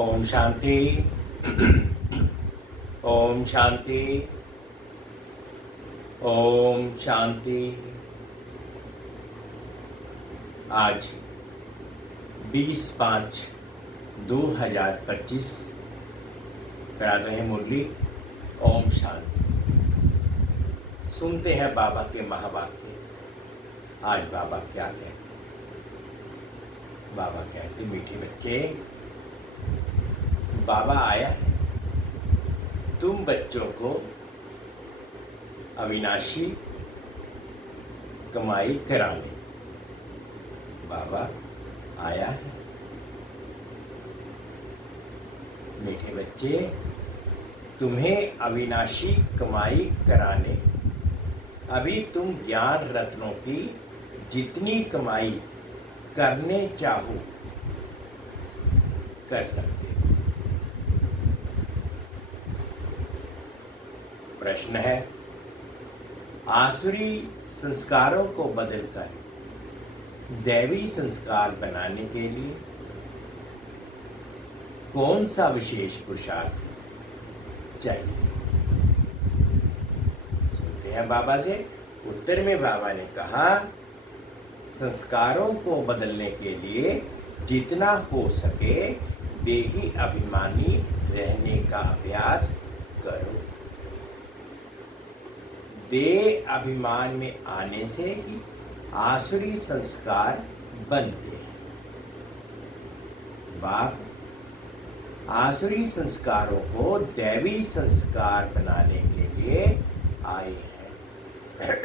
ओम शांति। ओम शांति। ओम शांति। आज 20/5/2025 प्रातः मुरली। ओम शांति। सुनते हैं बाबा के महावाक्य। आज बाबा क्या कहते हैं? बाबा कहते, मीठे बच्चे, बाबा आया है तुम बच्चों को अविनाशी कमाई कराने। बाबा आया है। मीठे बच्चे, तुम्हें अविनाशी कमाई कराने। अभी तुम ज्ञान रत्नों की जितनी कमाई करने चाहो कर सकते हो। प्रश्न है, आसुरी संस्कारों को बदलकर दैवी संस्कार बनाने के लिए कौन सा विशेष पुरुषार्थ चाहिए? सुनते हैं बाबा से। उत्तर में बाबा ने कहा, संस्कारों को बदलने के लिए जितना हो सके देही अभिमानी रहने का अभ्यास करो। देह अभिमान में आने से ही आसुरी संस्कार बनते हैं। बाप आसुरी संस्कारों को दैवी संस्कार बनाने के लिए आए हैं।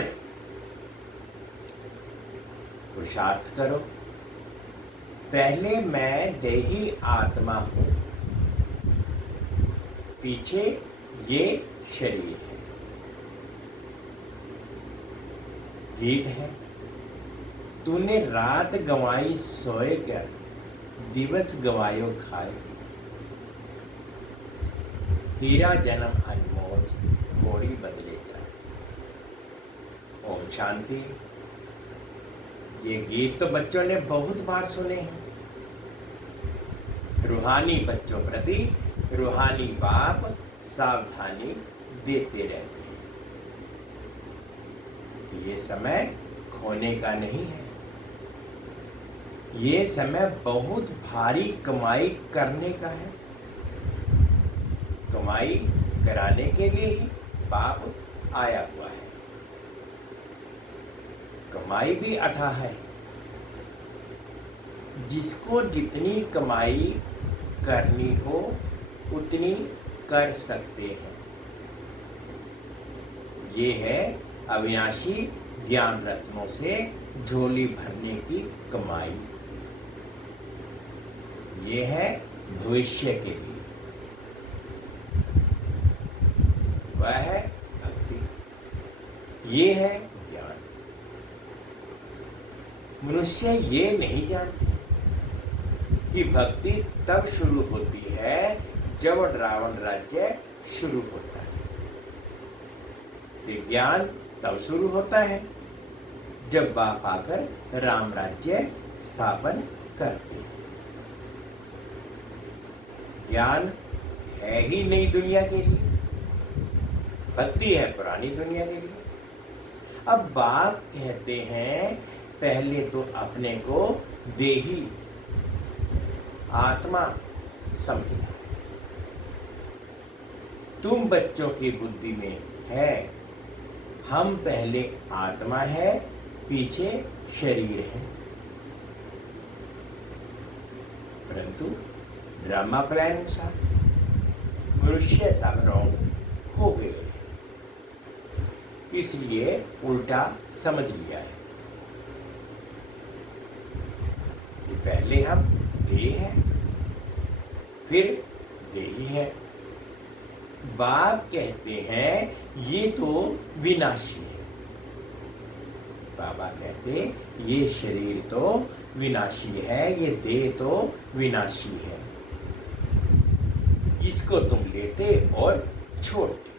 पुरुषार्थ करो। पहले मैं देही आत्मा हूं, पीछे ये शरीर है। गीत है, तूने रात गंवाई सोए क्या, दिवस गंवायो खाए। हीरा जन्म अनमोल घोड़ी बदले जाए। ओम शांति। ये गीत तो बच्चों ने बहुत बार सुने हैं। रूहानी बच्चों प्रति रूहानी बाप सावधानी देते रहते हैं कि ये समय खोने का नहीं है। ये समय बहुत भारी कमाई करने का है। कमाई कराने के लिए ही बाप आया हुआ है। कमाई भी अथाह है। जिसको जितनी कमाई करनी हो उतनी कर सकते हैं। ये है अविनाशी ज्ञान रत्नों से झोली भरने की कमाई। ये है भविष्य के लिए। वह है भक्ति। ये है ज्ञान। मनुष्य ये नहीं जानते कि भक्ति तब शुरू होती है जब रावण राज्य शुरू होता है। विज्ञान तब शुरू होता है जब बाप आकर राम राज्य स्थापन करते हैं। ज्ञान है ही नई दुनिया के लिए, भक्ति है पुरानी दुनिया के लिए। अब बाप कहते हैं, पहले तो अपने को देही आत्मा समझना। तुम बच्चों की बुद्धि में है हम पहले आत्मा है, पीछे शरीर है। परंतु ड्रामा प्लान अनुसार मनुष्य सब रॉन्ग हो गए, इसलिए उल्टा समझ लिया है कि पहले हम देह है, फिर देही है। बाप कहते हैं ये तो विनाशी है। बाबा कहते ये शरीर तो विनाशी है, ये देह तो विनाशी है। इसको तुम लेते और छोड़ते।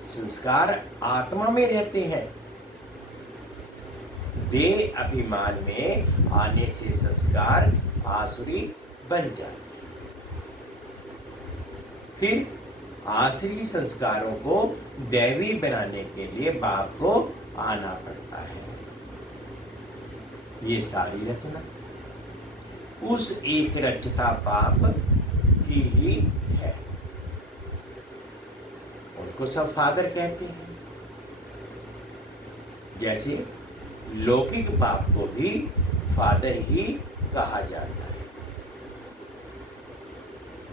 संस्कार आत्मा में रहते हैं। देह अभिमान में आने से संस्कार आसुरी बन जाते। फिर आश्री संस्कारों को दैवी बनाने के लिए बाप को आना पड़ता है। ये सारी रचना उस एक रचता बाप की ही है। उनको सब फादर कहते हैं। जैसे लौकिक बाप को भी फादर ही कहा जाता है।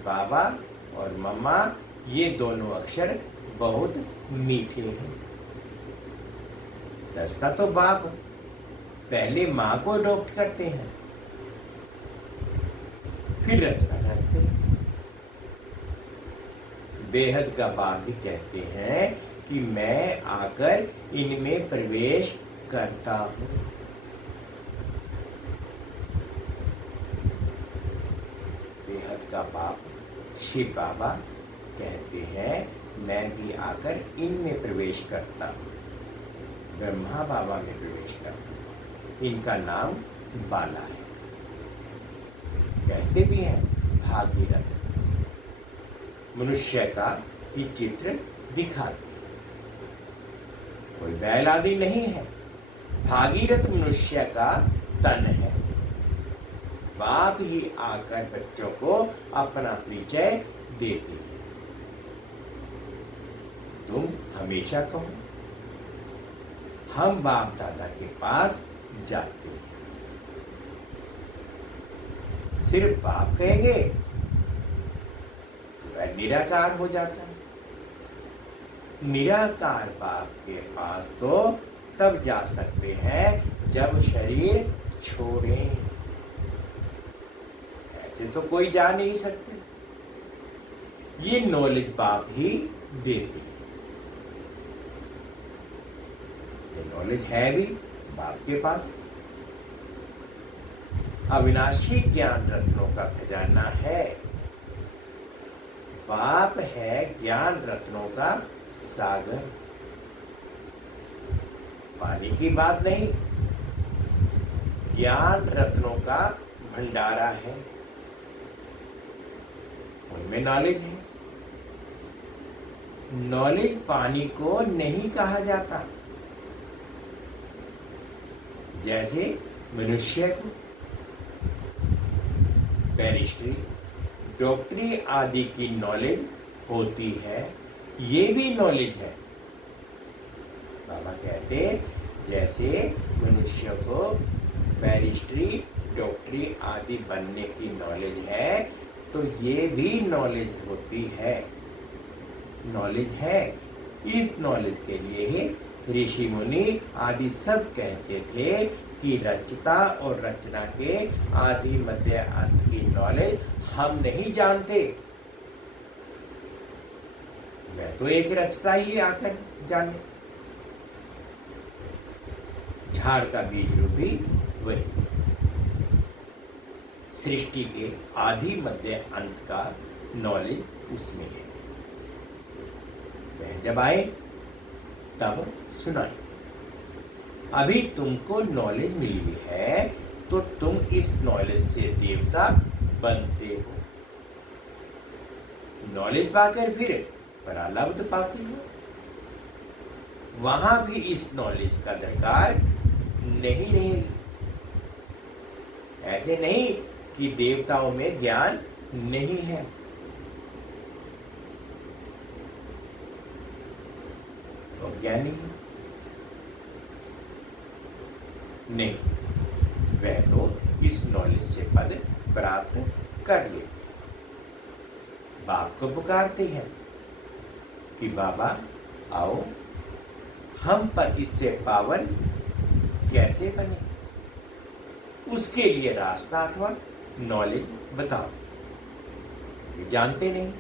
बाबा और मम्मा ये दोनों अक्षर बहुत मीठे हैं। रचता तो बाप पहले माँ को अडॉप्ट करते हैं, फिर रचना करते हैं। बेहद का बाप भी कहते हैं कि मैं आकर इनमें प्रवेश करता हूं। बेहद का बाप शिव बाबा कहते हैं मैं भी आकर इनमें प्रवेश करता हूं, ब्रह्मा बाबा में प्रवेश करता हूं। इनका नाम बाला है। कहते भी हैं भागीरथ मनुष्य का ही चित्र दिखाते। कोई बैल आदि नहीं है, भागीरथ मनुष्य का तन है। बाप ही आकर बच्चों को अपना परिचय देते हैं। तुम हमेशा कहो हम बाप दादा के पास जाते हैं। सिर्फ बाप कहेंगे तो वह निराकार हो जाता है। निराकार बाप के पास तो तब जा सकते हैं जब शरीर छोड़ें। ऐसे तो कोई जा नहीं सकते। ये नॉलेज बाप ही देते। ये नॉलेज है भी बाप के पास। अविनाशी ज्ञान रत्नों का खजाना है। बाप है ज्ञान रत्नों का सागर। पानी की बात नहीं, ज्ञान रत्नों का भंडारा है। उनमें नॉलेज है। नॉलेज पानी को नहीं कहा जाता। जैसे मनुष्य को बैरिस्ट्री, डॉक्टरी आदि की नॉलेज होती है, ये भी नॉलेज है। बाबा कहते जैसे मनुष्य को बैरिस्ट्री, डॉक्टरी आदि बनने की नॉलेज है, तो ये भी नॉलेज होती है। नॉलेज है। इस नॉलेज के लिए ही ऋषि मुनि आदि सब कहते थे कि रचता और रचना के आदि मध्य अंत की नॉलेज हम नहीं जानते। मैं तो एक रचता ही आकर जाने। झाड़ का बीज रूप भी वही। सृष्टि के आदि मध्य अंत का नॉलेज उसमें है। वह जब आए तब सुनाए। अभी तुमको नॉलेज मिली है तो तुम इस नॉलेज से देवता बनते हो। नॉलेज पाकर फिर परालब्ध पाते हो। वहां भी इस नॉलेज का दरकार नहीं रहेगी। ऐसे नहीं कि देवताओं में ज्ञान नहीं है। तो ज्ञानी है नहीं, वह तो इस नॉलेज से पद प्राप्त कर लेते हैं। बाप को पुकारते हैं कि बाबा आओ, हम पर इससे पावन कैसे बने, उसके लिए रास्ता अथवा नॉलेज बताओ। ये जानते नहीं।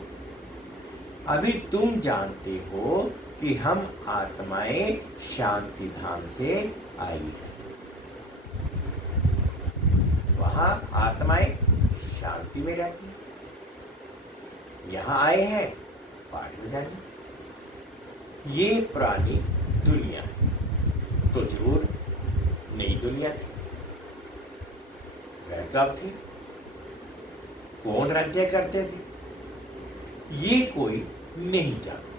अभी तुम जानते हो कि हम आत्माएं शांति धाम से आई हैं। वहां आत्माएं शांति में रहती हैं। यहां आए हैं पाठ बजाने। ये पुरानी दुनिया है तो जरूर नई दुनिया थी। वह कब थी? कौन राज्य करते थे, ये कोई नहीं जानता।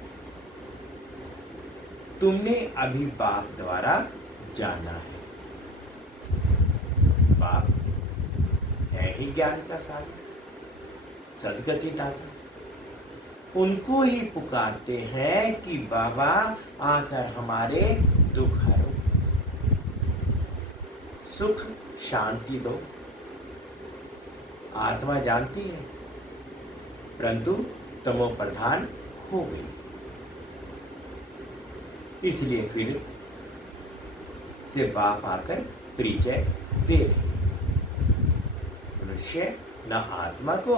तुमने अभी बाप द्वारा जाना है। बाप है ही ज्ञान का सागर, सदगति दाता। उनको ही पुकारते हैं कि बाबा आकर हमारे दुख हरो, सुख शांति दो। आत्मा जानती है, परंतु तमो प्रधान हो गई, इसलिए फिर से बाप आकर परिचय दे रहे। मनुष्य न आत्मा को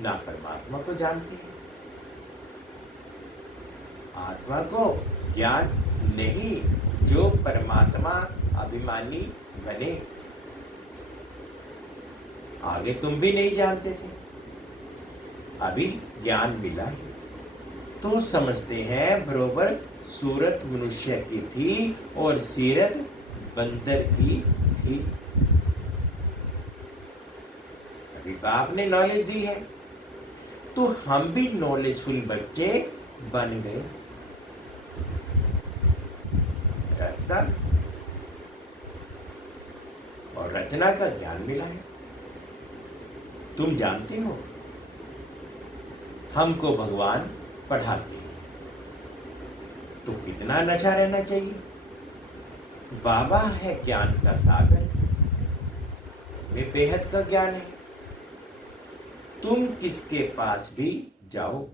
न परमात्मा को जानते हैं। आत्मा को ज्ञान नहीं, जो परमात्मा अभिमानी बने। आगे तुम भी नहीं जानते थे, अभी ज्ञान मिला है तो समझते हैं बरोबर सूरत मनुष्य की थी और सीरत बंदर की थी। अभी बाप ने नॉलेज दी है तो हम भी नॉलेजफुल बच्चे बन गए। रचना और रचना का ज्ञान मिला है। तुम जानते हो, हमको भगवान पढ़ाते हैं तो कितना नशा रहना चाहिए। बाबा है ज्ञान का सागर, वे बेहद का ज्ञान है। तुम किसके पास भी जाओ,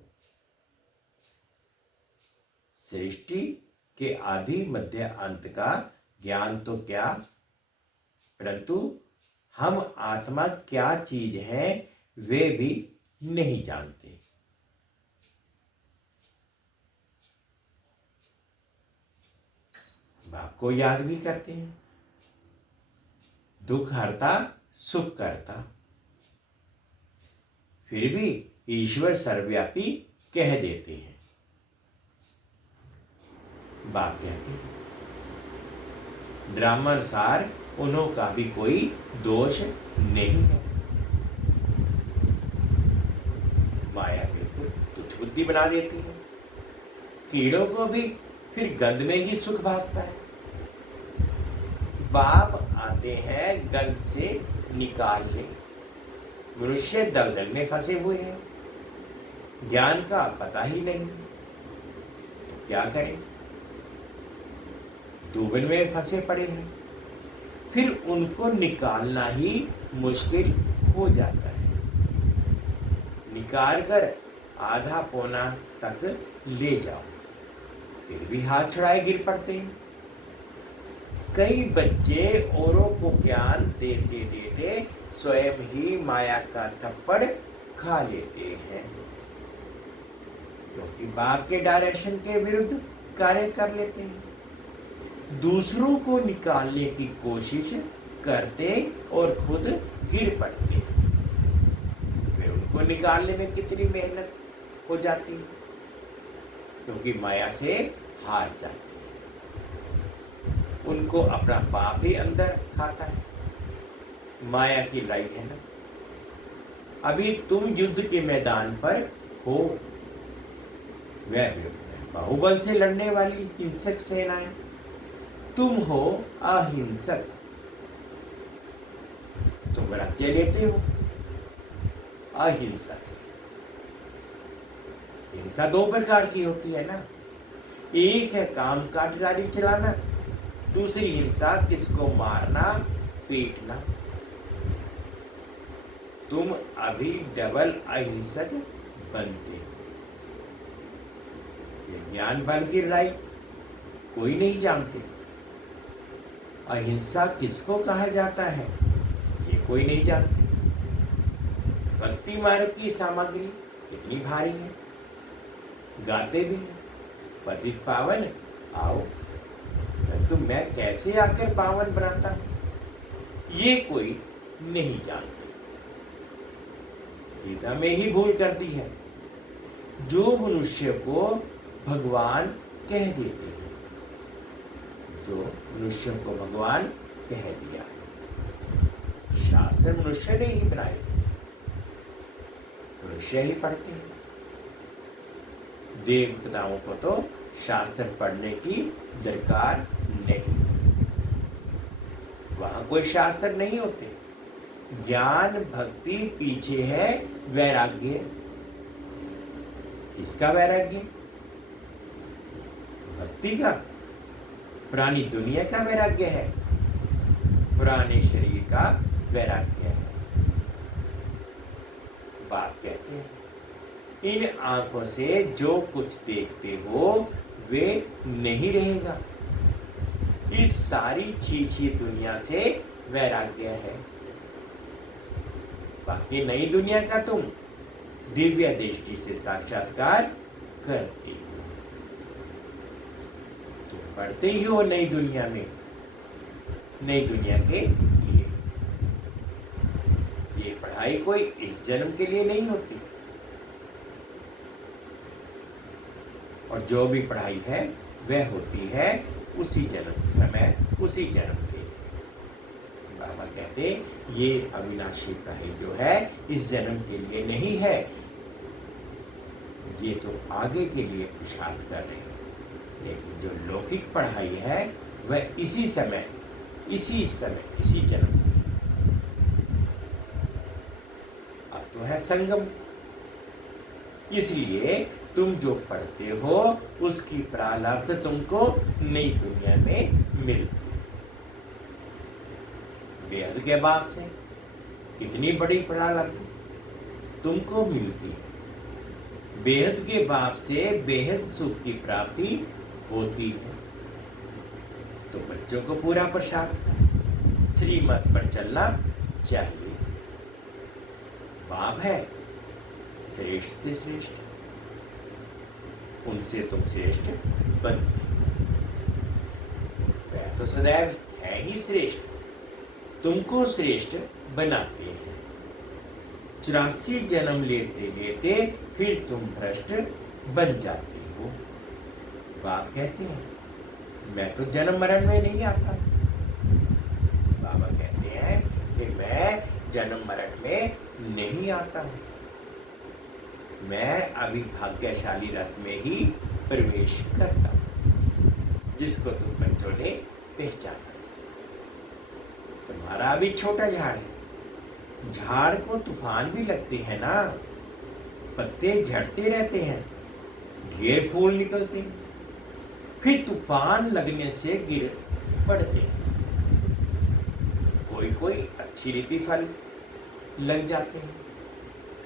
सृष्टि के आदि मध्य अंत का ज्ञान तो क्या, परंतु हम आत्मा क्या चीज है वे भी नहीं जानते। बाप को याद भी करते हैं, दुख हरता सुख करता, फिर भी ईश्वर सर्वव्यापी कह देते हैं। बाप कहते हैं ड्रामानुसार उन्हों का भी कोई दोष नहीं है। माया बिल्कुल तुच्छ बुद्धि बना देती है। कीड़ों को भी फिर गंध में ही सुख भासता है। बाप आते हैं गंध से निकालने। मनुष्य दलदल में फंसे हुए हैं, ज्ञान का पता ही नहीं, तो क्या करें। डूबन में फंसे पड़े हैं, फिर उनको निकालना ही मुश्किल हो जाता है। निकाल कर आधा पौना तक ले जाओ, फिर भी हाथ छुड़ाए गिर पड़ते हैं। कई बच्चे औरों को ज्ञान देते देते स्वयं ही माया का थप्पड़ खा लेते हैं, क्योंकि बाप के डायरेक्शन के विरुद्ध कार्य कर लेते हैं। दूसरों को निकालने की कोशिश करते और खुद गिर पड़ते हैं। फिर उनको निकालने में कितनी मेहनत हो जाती है, क्योंकि माया से हार जाते हैं। उनको अपना पाप ही अंदर खाता है। माया की लड़ाई है ना। अभी तुम युद्ध के मैदान पर हो, वह बाहुबल से लड़ने वाली हिंसक सेनाएं, तुम हो अहिंसक। तुम राज्य लेते हो अहिंसा से। हिंसा दो प्रकार की होती है ना, एक है काम काट गाड़ी चलाना, दूसरी हिंसा किसको मारना पीटना। तुम अभी डबल अहिंसक बनते हो। ये ज्ञान बल की लड़ाई कोई नहीं जानते। अहिंसा किसको कहा जाता है ये कोई नहीं जानते। भक्ति मार्ग की सामग्री कितनी भारी है, गाते भी हैं पतित पावन आओ, परंतु मैं कैसे आकर पावन बनाता हूं ये कोई नहीं जानते। गीता में ही भूल कर दी है, जो मनुष्य को भगवान कह देते हैं, जो मनुष्य को भगवान कह दिया है। शास्त्र मनुष्य ने ही बनाए, मनुष्य ही पढ़ते हैं। देवताओं को तो शास्त्र पढ़ने की दरकार नहीं, वहां कोई शास्त्र नहीं होते। ज्ञान भक्ति पीछे है वैराग्य। किसका वैराग्य? भक्ति का। पुरानी दुनिया का वैराग्य है, पुराने शरीर का वैराग्य है। बाप कहते हैं इन आंखों से जो कुछ देखते हो वे नहीं रहेगा। इस सारी छीछी दुनिया से वैराग्य है। बाकी नई दुनिया का तुम दिव्य दृष्टि से साक्षात्कार करते हो। तुम पढ़ते ही हो नई दुनिया में, नई दुनिया के लिए। ये पढ़ाई कोई इस जन्म के लिए नहीं होती, और जो भी पढ़ाई है वह होती है उसी जन्म समय, उसी जन्म के लिए। बाबा कहते ये अविनाशी पढ़ाई जो है इस जन्म के लिए नहीं है, ये तो आगे के लिए पुरुषार्थ कर रहे हैं। लेकिन जो लौकिक पढ़ाई है वह इसी समय, इसी जन्म के लिए। अब तो है संगम, इसलिए तुम जो पढ़ते हो उसकी प्रारब्ध तुमको नई दुनिया में मिलती है। बेहद के बाप से कितनी बड़ी प्रारब्ध तुमको मिलती है। बेहद के बाप से बेहद सुख की प्राप्ति होती है। तो बच्चों को पूरा प्रसाद कर श्रीमत पर चलना चाहिए। बाप है श्रेष्ठ से श्रेष्ठ, उनसे तुम श्रेष्ठ बनते। वह तो सदैव है ही श्रेष्ठ, तुमको श्रेष्ठ बनाते हैं। 84 जन्म लेते लेते फिर तुम भ्रष्ट बन जाते हो। बाप कहते हैं मैं तो जन्म मरण में नहीं आता। बाबा कहते हैं कि मैं जन्म मरण में नहीं आता हूं, मैं अभी भाग्यशाली रथ में ही प्रवेश करता हूं, जिसको तुम बच्चों ने पहचाना। तुम्हारा अभी छोटा झाड़ है, झाड़ को तूफान भी लगते हैं ना, पत्ते झड़ते रहते हैं, ढेर फूल निकलते हैं, फिर तूफान लगने से गिर पड़ते हैं। कोई कोई अच्छी रीति फल लग जाते हैं,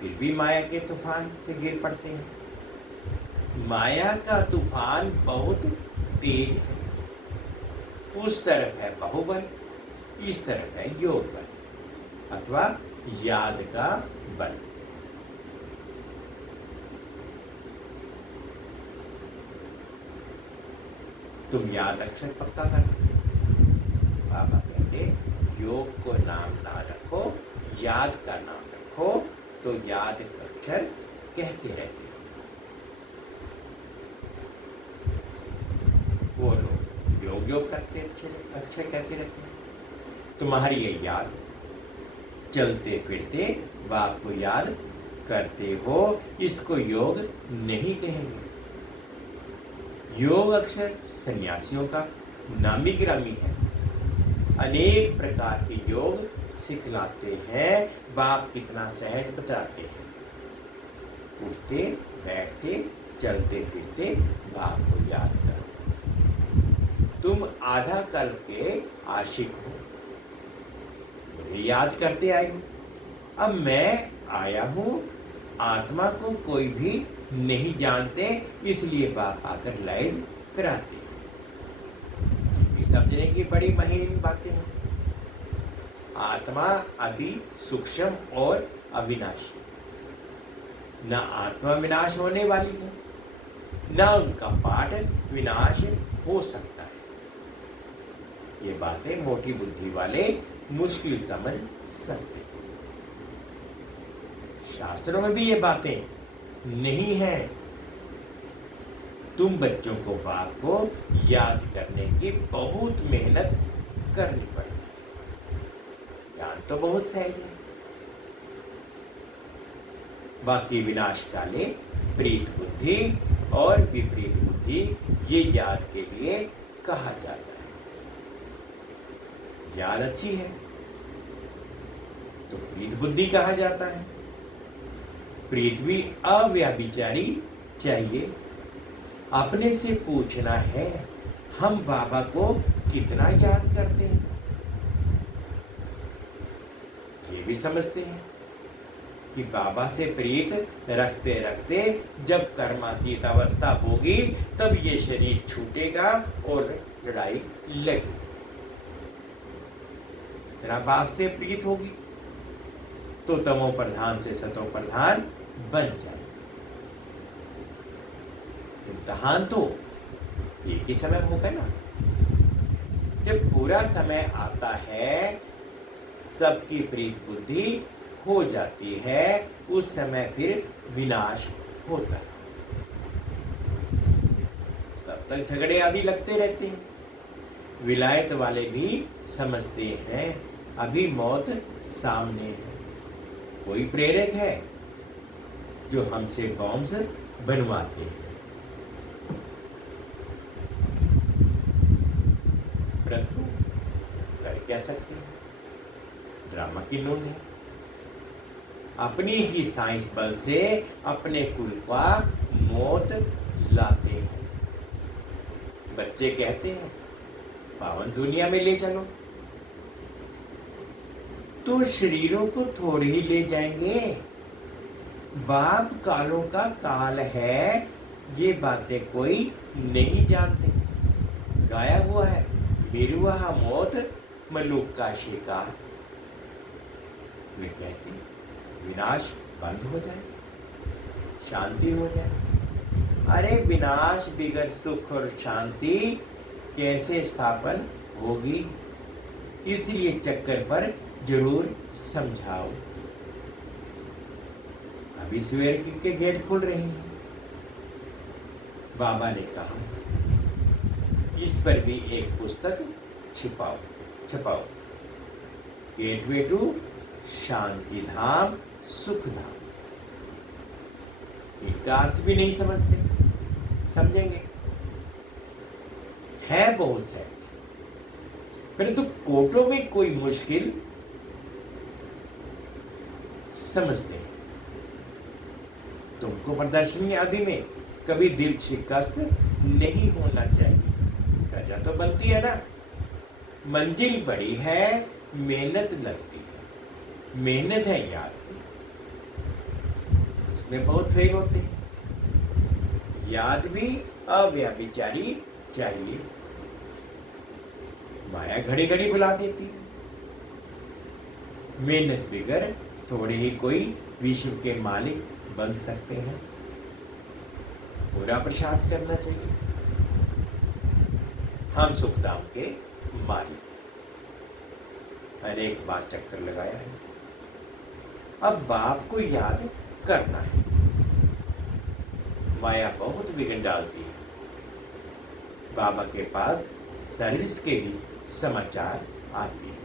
फिर भी माया के तूफान से गिर पड़ते हैं। माया का तूफान बहुत तेज है। उस तरफ है बाहुबल, इस तरफ है योग बल अथवा याद का बल। तुम याद अक्षर पक्का करो। बाबा कहते योग को नाम ना रखो, याद का नाम रखो, तो याद अक्षर कहते रहते हो। वो लोग योग योग करते अच्छे कहते रहते हैं। तुम्हारी ये याद चलते फिरते बाप को याद करते हो, इसको योग नहीं कहेंगे। योग अक्षर सन्यासियों का नामी गिरामी है। अनेक प्रकार के योग सिखलाते हैं। बाप कितना सहज बताते हैं। उठते बैठते चलते फिरते बाप को याद करो। तुम आधा कल्प के आशिक हो, मुझे याद करते आए हो। अब मैं आया हूं, आत्मा को कोई भी नहीं जानते, इसलिए बाप आकर लाइज कराते हैं। ये समझने की बड़ी महीन बातें हैं। आत्मा अति सूक्ष्म और अविनाशी, न आत्मा विनाश होने वाली है, न उनका पाठ विनाश हो सकता है। ये बातें मोटी बुद्धि वाले मुश्किल समझ सकते। शास्त्रों में भी ये बातें नहीं है। तुम बच्चों को बाप को याद करने की बहुत मेहनत करनी पड़ती है। ज्ञान तो बहुत सहज है। बाकी विनाश काले प्रीत बुद्धि और विपरीत बुद्धि ये याद के लिए कहा जाता है। याद अच्छी है तो प्रीत बुद्धि कहा जाता है। प्रीत भी अव्यभिचारी चाहिए। अपने से पूछना है, हम बाबा को कितना याद करते हैं, ये भी समझते हैं कि बाबा से प्रीत रखते रखते जब कर्मातीत अवस्था होगी तब ये शरीर छूटेगा और लड़ाई लगेगी। तेरा बाप से प्रीत होगी तो तमो प्रधान से सतो प्रधान बन जाए। इम्तहान तो एक ही समय होगा ना। जब पूरा समय आता है, सबकी प्रीत बुद्धि हो जाती है, उस समय फिर विनाश होता है। तब तक झगड़े आदि लगते रहते हैं। विलायत वाले भी समझते हैं अभी मौत सामने है। कोई प्रेरक है जो हमसे बॉम्ब्स बनवाते हैं, परंतु कर क्या सकते हैं, ड्रामा की नोट है। अपनी ही साइंस बल से अपने कुल का मौत लाते हैं। बच्चे कहते हैं पावन दुनिया में ले चलो, तो शरीरों को थोड़े ही ले जाएंगे। बाप कालों का काल है, ये बातें कोई नहीं जानते। गाया हुआ है बिरुआ मौत मलूक का शिकार। वे कहते हैं विनाश बंद हो जाए, शांति हो जाए। अरे विनाश बिगर सुख और शांति कैसे स्थापन होगी, इसलिए चक्कर पर जरूर समझाओ। अभी सवेर के गेट खुल रहे हैं। बाबा ने कहा इस पर भी एक पुस्तक छपाओ। गेटवे टू शांति धाम सुख धाम। इनका अर्थ भी नहीं समझते, समझेंगे। है बहुत सहज, परंतु कोटों में कोई मुश्किल समझते हैं। तुमको प्रदर्शनी आदि में कभी दिल शिकस्त नहीं होना चाहिए। प्रजा तो बनती है ना। मंजिल बड़ी है, मेहनत लगती है। मेहनत है याद, उसमें बहुत फेल होते हैं। याद भी अव्यभिचारी चाहिए। माया घड़ी घड़ी बुला देती है। मेहनत बिगर थोड़े ही कोई विश्व के मालिक बन सकते हैं। पूरा प्रसाद करना चाहिए। हम सुखधाम के मालिक, अनेक बार चक्कर लगाया है। अब बाप को याद करना है। माया बहुत विघ्न डालती है। बाबा के पास सर्विस के भी समाचार आते हैं।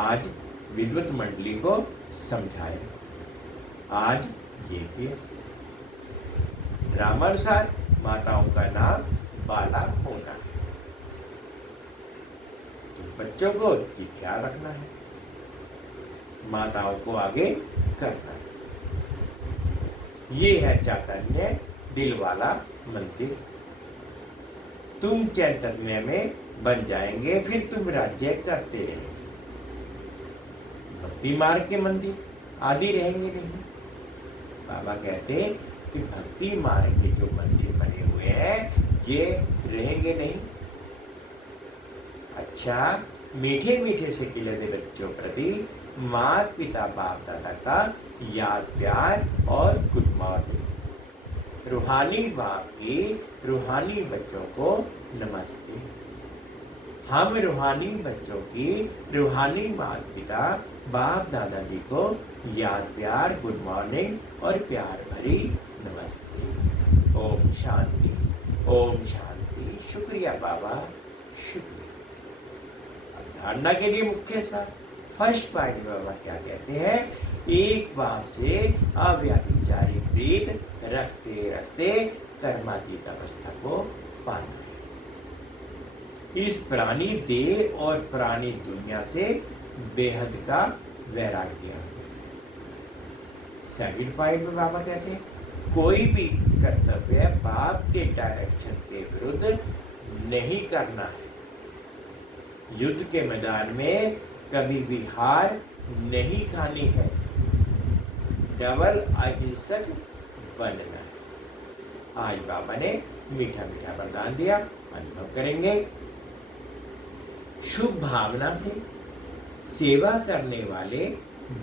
आज विद्वत मंडली को समझाया, आज ये किया। ड्रामानुसार माताओं का नाम बाला होना है। तो बच्चों को ये ख्याल रखना है, माताओं को आगे करना है। ये है चैतन्य दिल वाला मंदिर। तुम चैतन्य में बन जाएंगे, फिर तुम राज्य करते रहेंगे। भक्ति मार्ग के मंदिर आदि रहेंगे नहीं। बाबा कहते हैं कि भक्ति मार्ग के जो मंदिर बने हुए हैं ये रहेंगे नहीं। अच्छा, मीठे मीठे से खिलते बच्चों प्रति माता पिता बाप दादा का याद प्यार और गुड मॉर्निंग। रूहानी बाप की रूहानी बच्चों को नमस्ते। हम रूहानी बच्चों की रूहानी माता पिता बाप दादाजी को याद प्यार गुड मॉर्निंग और प्यार भरी नमस्ते। ओम शांति, ओम शांति। शुक्रिया बाबा, शुक्रिया। अब धारणा के लिए मुख्य सा फर्स्ट पॉइंट में बाबा क्या कहते हैं एक बाप से अव्यभिचारी प्रीत रखते रखते कर्मातीत अवस्था को पाना। इस प्राणी देह और प्राणी दुनिया से बेहद का वैराग्य। सेकंड पॉइंट में बाबा कहते हैं कोई भी कर्तव्य बाप के डायरेक्शन के विरुद्ध नहीं करना है। युद्ध के मैदान में कभी भी हार नहीं खानी है। डबल अहिंसक बनना है। आज बाबा ने मीठा मीठा वरदान दिया, अनुभव करेंगे। शुभ भावना से सेवा करने वाले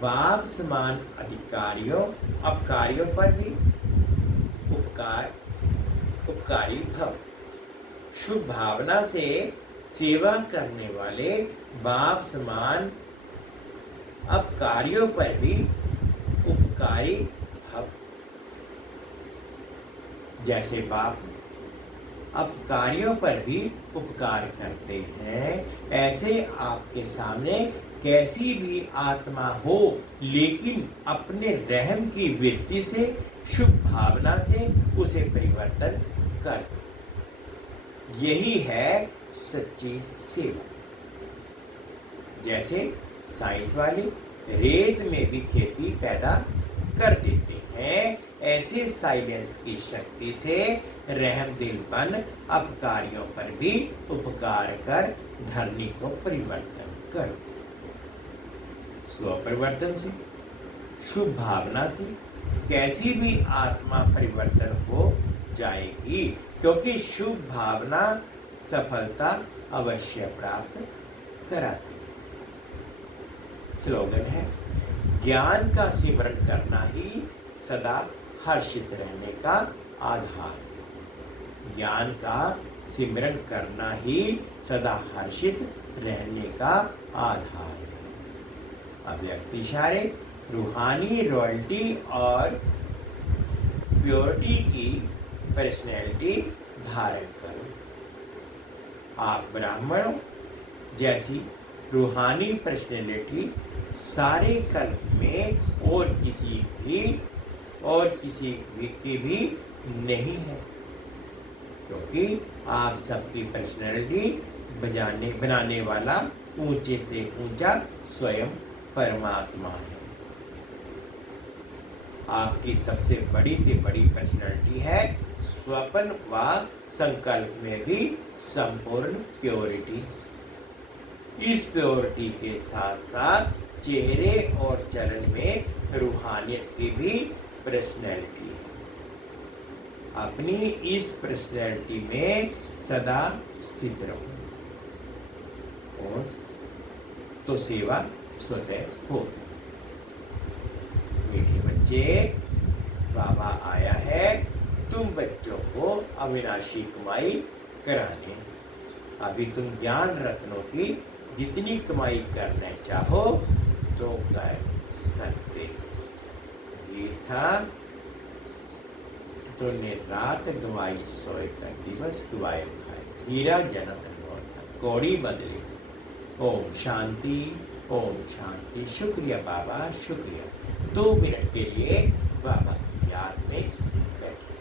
बाप समान अधिकारियों अपकारियों पर भी उपकारी भव। शुभ भावना से सेवा करने वाले बाप समान अपकारियों पर भी उपकारी भव। जैसे बाप अपकारियों पर भी उपकार करते हैं, ऐसे आपके सामने कैसी भी आत्मा हो लेकिन अपने रहम की वृत्ति से शुभ भावना से उसे परिवर्तन कर दो। यही है सच्ची सेवा। जैसे साइंस वाले रेत में भी खेती पैदा कर देते हैं, ऐसे साइलेंस की शक्ति से रहम दिल बन अपकारियों पर भी उपकार कर धरनी को परिवर्तन करो। स्व परिवर्तन से शुभ भावना से कैसी भी आत्मा परिवर्तन हो जाएगी, क्योंकि शुभ भावना सफलता अवश्य प्राप्त कराती है। स्लोगन है ज्ञान का सिमरन करना ही सदा हर्षित रहने का आधार है। ज्ञान का सिमरन करना ही सदा हर्षित रहने का आधार है। अव्यक्त इशारे रूहानी रॉयल्टी और प्योरिटी की पर्सनैलिटी धारण करो। आप ब्राह्मणों जैसी रूहानी पर्सनैलिटी सारे कल्प में और किसी की भी नहीं है, क्योंकि आप सबकी पर्सनैलिटी बनाने वाला ऊंचे से ऊंचा स्वयं परमात्मा है। आपकी सबसे बड़ी से बड़ी पर्सनैलिटी है स्वप्न व संकल्प में भी संपूर्ण प्योरिटी। इस प्योरिटी के साथ साथ चेहरे और चरण में रूहानियत की भी पर्सनैलिटी है। अपनी इस पर्सनैलिटी में सदा स्थित रहो और तो सेवा स्वतः हो। मीठे बच्चे, बाबा आया है तुम बच्चों को अविनाशी कमाई कराने। अभी तुम ज्ञान रत्नों की जितनी कमाई करना चाहो तो कर सकते। ये था तो ने रात गवाई सोए कर दिवस गवाए खाए, हीरा जनक कौड़ी बदले। ओम शांति, ओम शांति। शुक्रिया बाबा, शुक्रिया। 2 मिनट के लिए बाबा की याद में बैठे।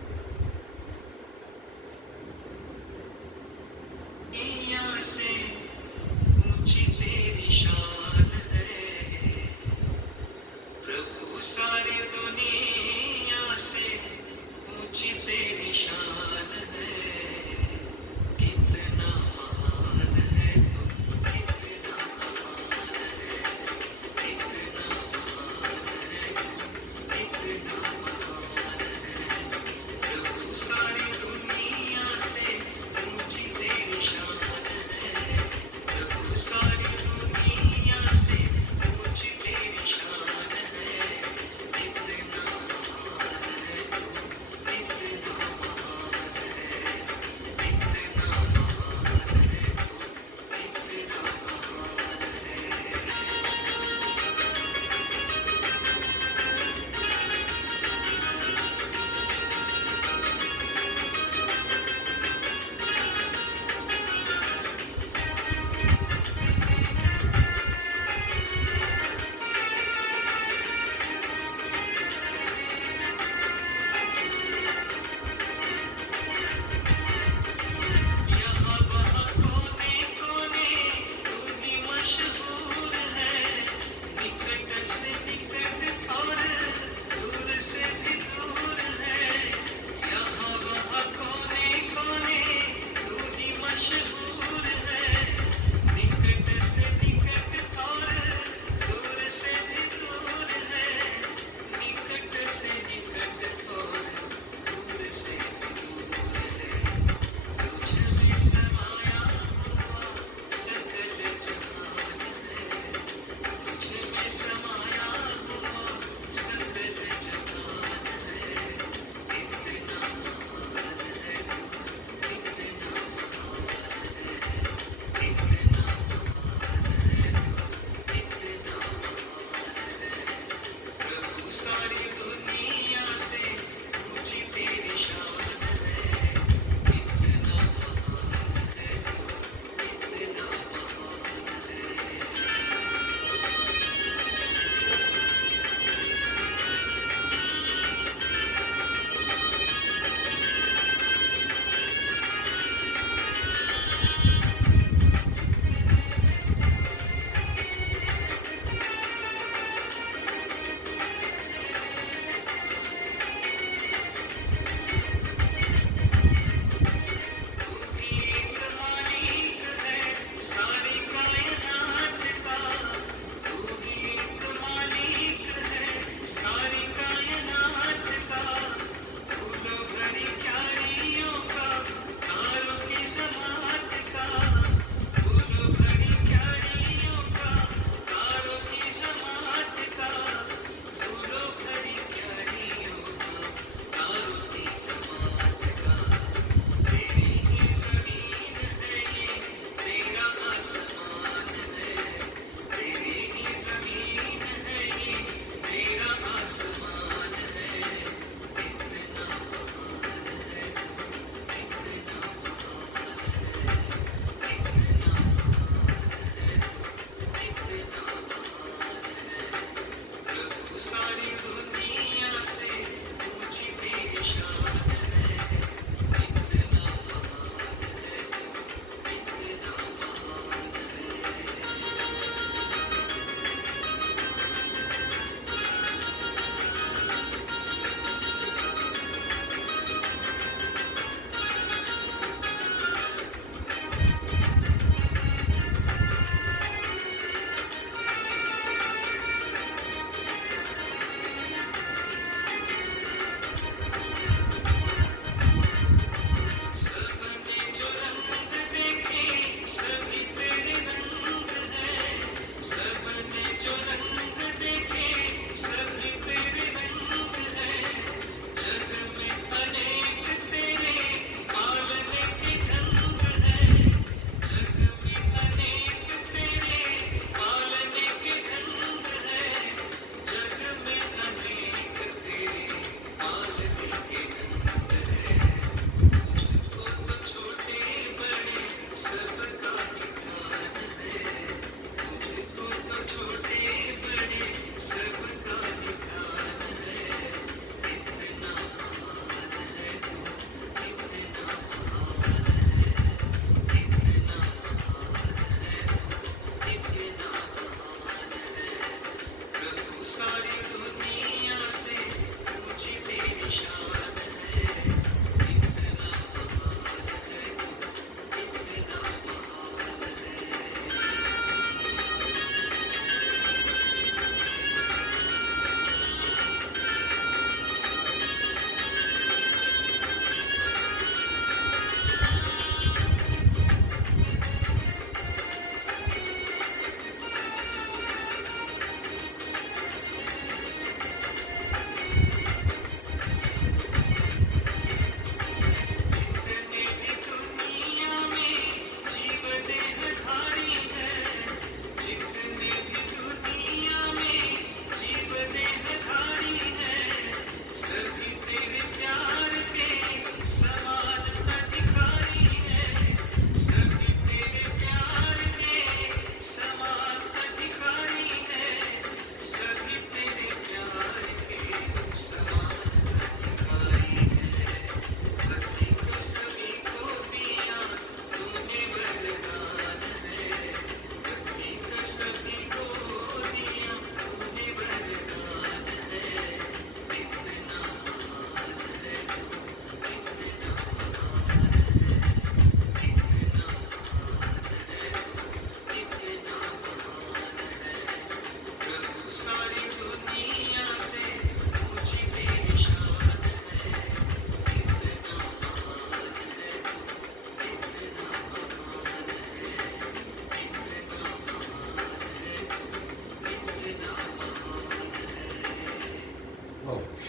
ऊंची तेरी शान है प्रभु, सारी दुनिया से ऊंची तेरी शान है। कितना महान है तू, कितना महान है, कितना महान है तू, कितना महान है।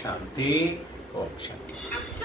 शांति ओम शांति।